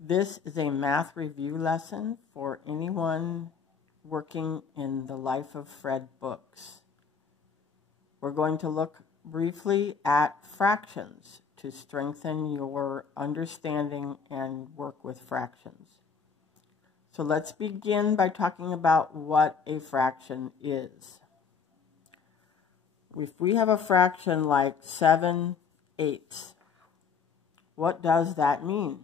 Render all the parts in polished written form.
This is a math review lesson for anyone working in the Life of Fred books. We're going to look briefly at fractions to strengthen your understanding and work with fractions. So let's begin by talking about what a fraction is. If we have a fraction like 7/8, what does that mean?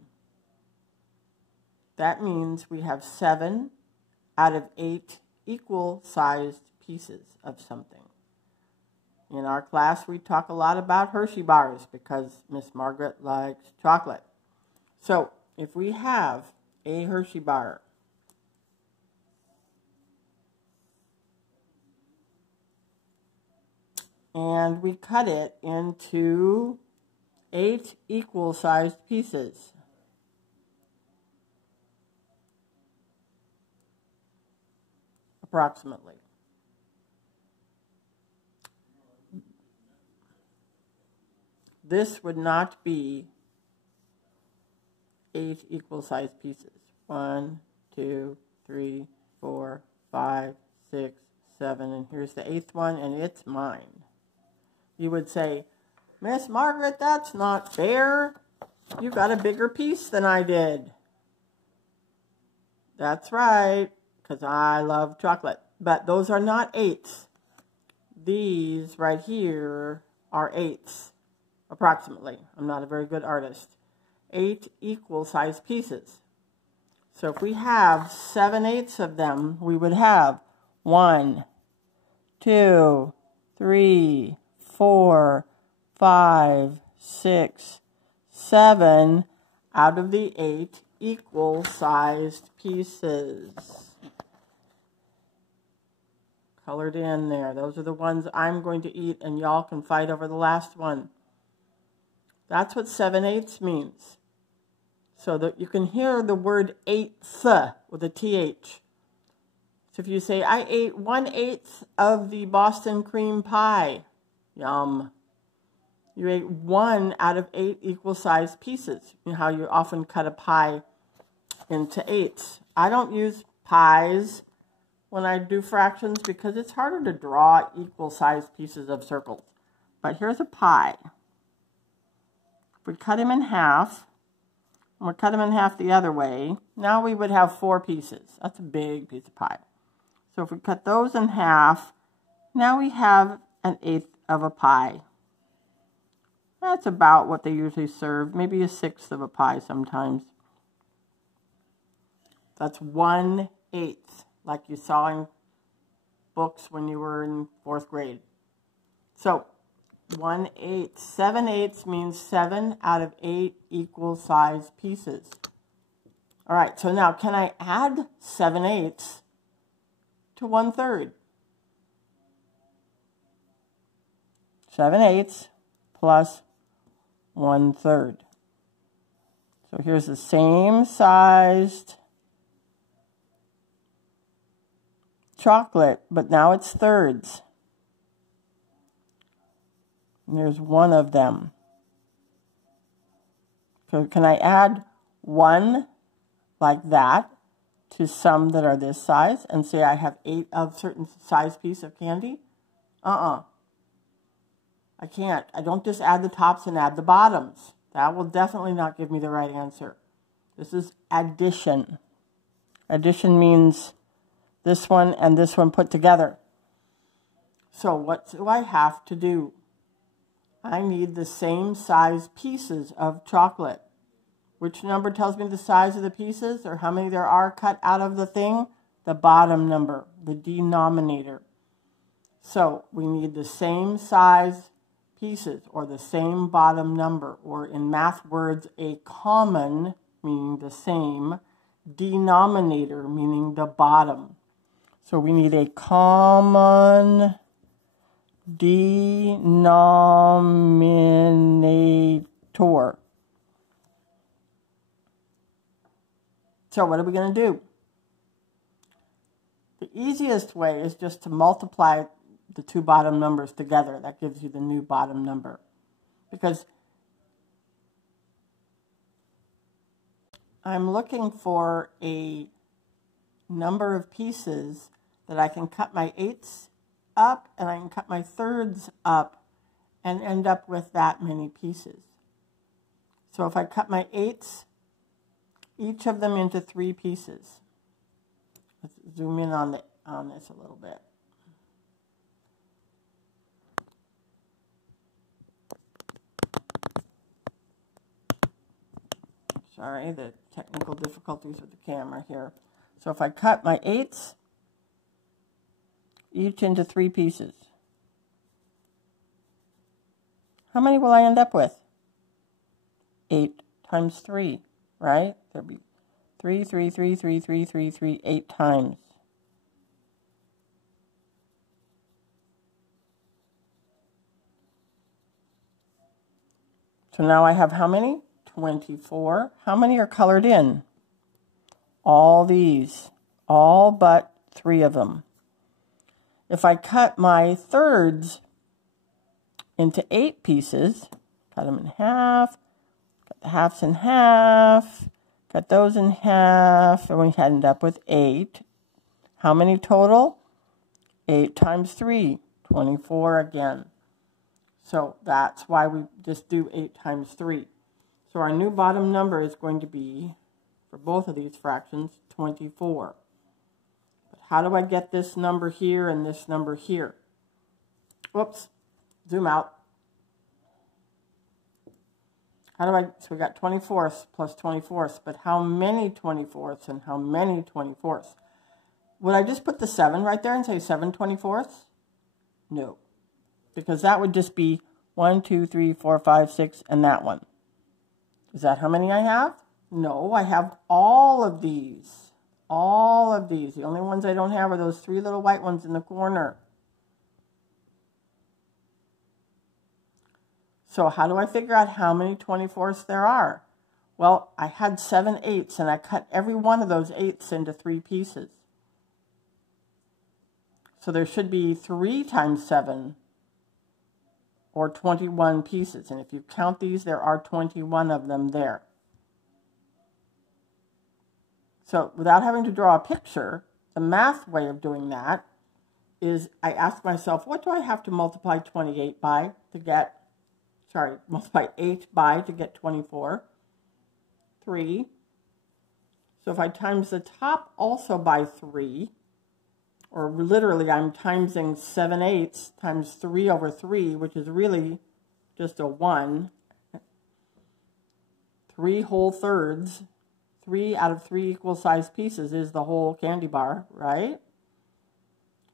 That means we have 7 out of 8 equal-sized pieces of something. In our class, we talk a lot about Hershey bars because Miss Margaret likes chocolate. So if we have a Hershey bar, and we cut it into 8 equal-sized pieces, approximately. This would not be 8 equal-sized pieces. 1, 2, 3, 4, 5, 6, 7, and here's the 8th one, and it's mine. You would say, Miss Margaret, that's not fair. You got a bigger piece than I did. That's right, because I love chocolate. But those are not 8s. These right here are 8s, approximately. I'm not a very good artist. 8 equal-sized pieces. So if we have 7/8 of them, we would have 1, 2, 3, 4, 5, 6, 7 out of the 8 equal-sized pieces. Colored in there. Those are the ones I'm going to eat, and y'all can fight over the last one. That's what 7/8 means. So that you can hear the word eighth with a TH. So if you say, I ate 1/8 of the Boston cream pie. Yum. You ate 1 out of 8 equal-sized pieces. You know how you often cut a pie into 8s. I don't use pies when I do fractions because it's harder to draw equal-sized pieces of circles. But here's a pie. If we cut him in half, and we cut him in half the other way, now we would have 4 pieces. That's a big piece of pie. So if we cut those in half, now we have 1/8 of a pie. That's about what they usually serve, maybe 1/6 of a pie sometimes. That's 1/8, like you saw in books when you were in 4th grade. So 1/8, 7/8 means 7 out of 8 equal-sized pieces. All right, so now can I add 7/8 to 1/3? 7/8 plus 1/3. So here's the same sized chocolate, but now it's thirds. And there's one of them. So can I add 1 like that to some that are this size and say I have 8 of certain size piece of candy? I can't. I don't just add the tops and add the bottoms. That will definitely not give me the right answer. This is addition. Addition means this one and this one put together. So what do I have to do? I need the same size pieces of chocolate. Which number tells me the size of the pieces or how many there are cut out of the thing? The bottom number, the denominator. So we need the same size pieces or the same bottom number, or in math words, a common, meaning the same, denominator, meaning the bottom. So we need a common denominator. So what are we going to do? The easiest way is just to multiply the 2 bottom numbers together. That gives you the new bottom number. Because I'm looking for a number of pieces that I can cut my eighths up and I can cut my thirds up and end up with that many pieces. So if I cut my eighths, each of them into 3 pieces. Let's zoom in on this a little bit. Sorry, the technical difficulties with the camera here. So if I cut my eighths, each into 3 pieces, how many will I end up with? 8 times 3, right? There'll be 3, 3, 3, 3, 3, 3, 3, 8 times. So now I have how many? 24. How many are colored in? All these. All but 3 of them. If I cut my thirds into 8 pieces, cut them in half, cut the halves in half, cut those in half, and we end up with 8. How many total? 8 times 3, 24 again. So that's why we just do 8 times 3. So our new bottom number is going to be, for both of these fractions, 24. But how do I get this number here and this number here? Whoops, zoom out. How do I, so we got 24ths plus 24ths, but how many 24ths and how many 24ths? Would I just put the 7 right there and say 7 24ths? No, because that would just be 1, 2, 3, 4, 5, 6, and that one. Is that how many I have? No, I have all of these. All of these. The only ones I don't have are those 3 little white ones in the corner. So how do I figure out how many 24ths there are? Well, I had 7 eighths, and I cut every one of those eighths into 3 pieces. So there should be 3 times 7, or 21 pieces. And if you count these, there are 21 of them there. So without having to draw a picture, the math way of doing that is I ask myself, what do I have to multiply 28 by to get, multiply 8 by to get 24? 3. So if I times the top also by 3, or literally I'm timesing 7 eighths times 3 over 3, which is really just a 1. 3 whole thirds, 3 out of 3 equal sized pieces is the whole candy bar, right?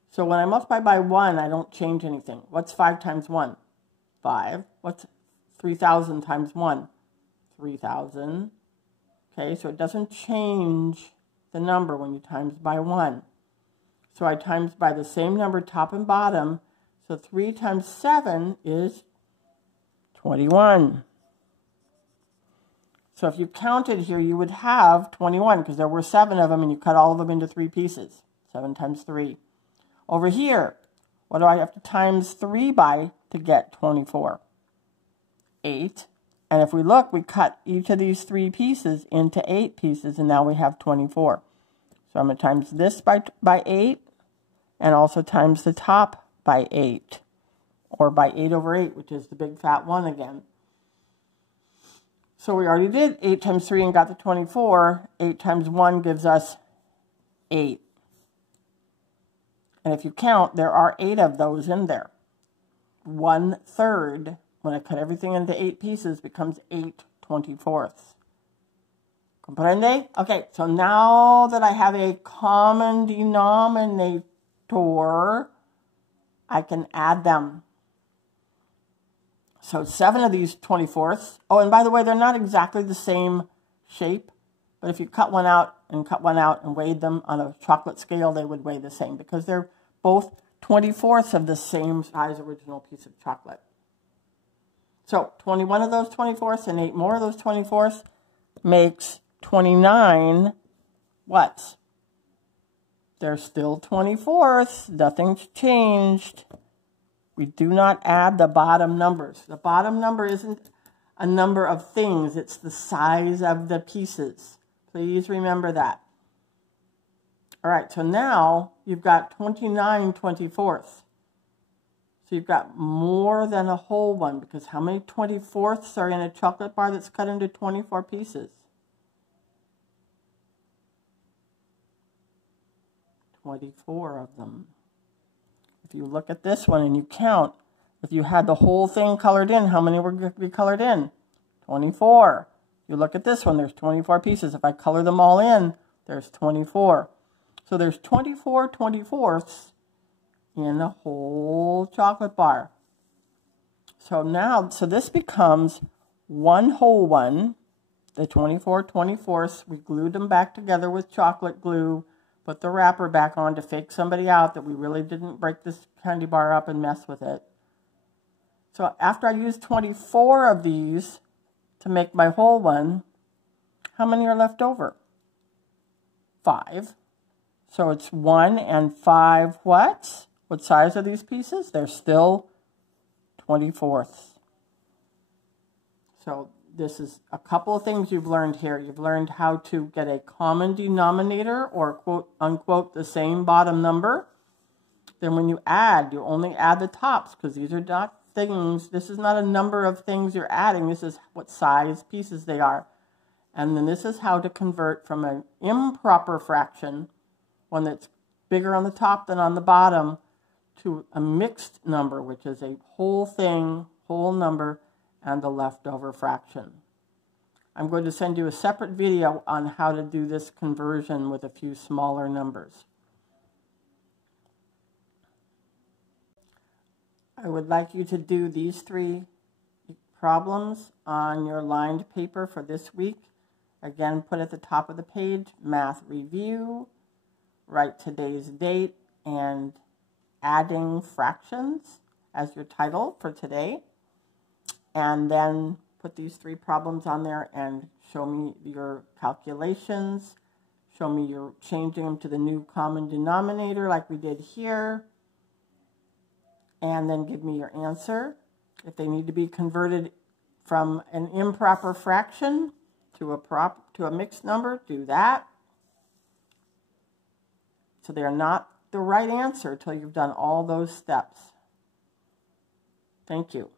So when I multiply by 1, I don't change anything. What's 5 times 1? 5. What's 3,000 times 1? 3,000. Okay, so it doesn't change the number when you times by 1. So I times by the same number top and bottom. So 3 times 7 is 21. So if you counted here, you would have 21 because there were 7 of them and you cut all of them into 3 pieces. 7 times 3. Over here, what do I have to times 3 by to get 24? 8. And if we look, we cut each of these 3 pieces into 8 pieces, and now we have 24. So I'm going to times this by 8, and also times the top by 8, or by 8 over 8, which is the big fat 1 again. So we already did 8 times 3 and got the 24. 8 times 1 gives us 8. And if you count, there are 8 of those in there. 1/3, when I cut everything into 8 pieces, becomes 8 24ths. Comprende? Okay, so now that I have a common denominator, I can add them. So 7 of these 24ths. Oh, and by the way, they're not exactly the same shape, but if you cut one out and weighed them on a chocolate scale, they would weigh the same because they're both 24ths of the same size original piece of chocolate. So 21 of those 24ths and 8 more of those 24ths makes 29 what? They're still 24ths. Nothing's changed. We do not add the bottom numbers. The bottom number isn't a number of things. It's the size of the pieces. Please remember that. All right, so now you've got 29 24ths. So you've got more than a whole one, because how many 24ths are in a chocolate bar that's cut into 24 pieces? 24 of them. If you look at this one and you count, if you had the whole thing colored in, how many were going to be colored in? 24. You look at this one, there's 24 pieces. If I color them all in, there's 24. So there's 24 24ths in a whole chocolate bar. So now, so this becomes one whole one, the 24 24ths. We glued them back together with chocolate glue, put the wrapper back on to fake somebody out that we really didn't break this candy bar up and mess with it. So after I use 24 of these to make my whole one, how many are left over? 5. So it's 1 and 5 what? What size are these pieces? They're still 24ths. So this is a couple of things you've learned here. You've learned how to get a common denominator, or quote unquote the same bottom number. Then when you add, you only add the tops, because these are not things. This is not a number of things you're adding. This is what size pieces they are. And then this is how to convert from an improper fraction, one that's bigger on the top than on the bottom, to a mixed number, which is a whole thing, whole number, and the leftover fraction. I'm going to send you a separate video on how to do this conversion with a few smaller numbers. I would like you to do these 3 problems on your lined paper for this week. Again, put at the top of the page, Math Review, write today's date, and adding fractions as your title for today. And then put these 3 problems on there and show me your calculations. Show me you're changing them to the new common denominator like we did here. And then give me your answer. If they need to be converted from an improper fraction to a mixed number, do that. So they are not the right answer until you've done all those steps. Thank you.